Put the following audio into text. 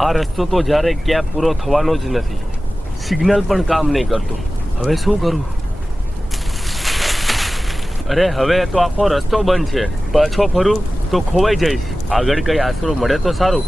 આ રસ્તો તો જ્યારે ક્યાં પૂરો થવાનો જ નથી. સિગ્નલ પણ કામ નહીં કરતું. હવે શું કરું? અરે હવે તો આખો રસ્તો બંધ છે. પાછો ફરું તો ખોવાઈ જઈશ. આગળ કઈ આશરો મળે તો સારું.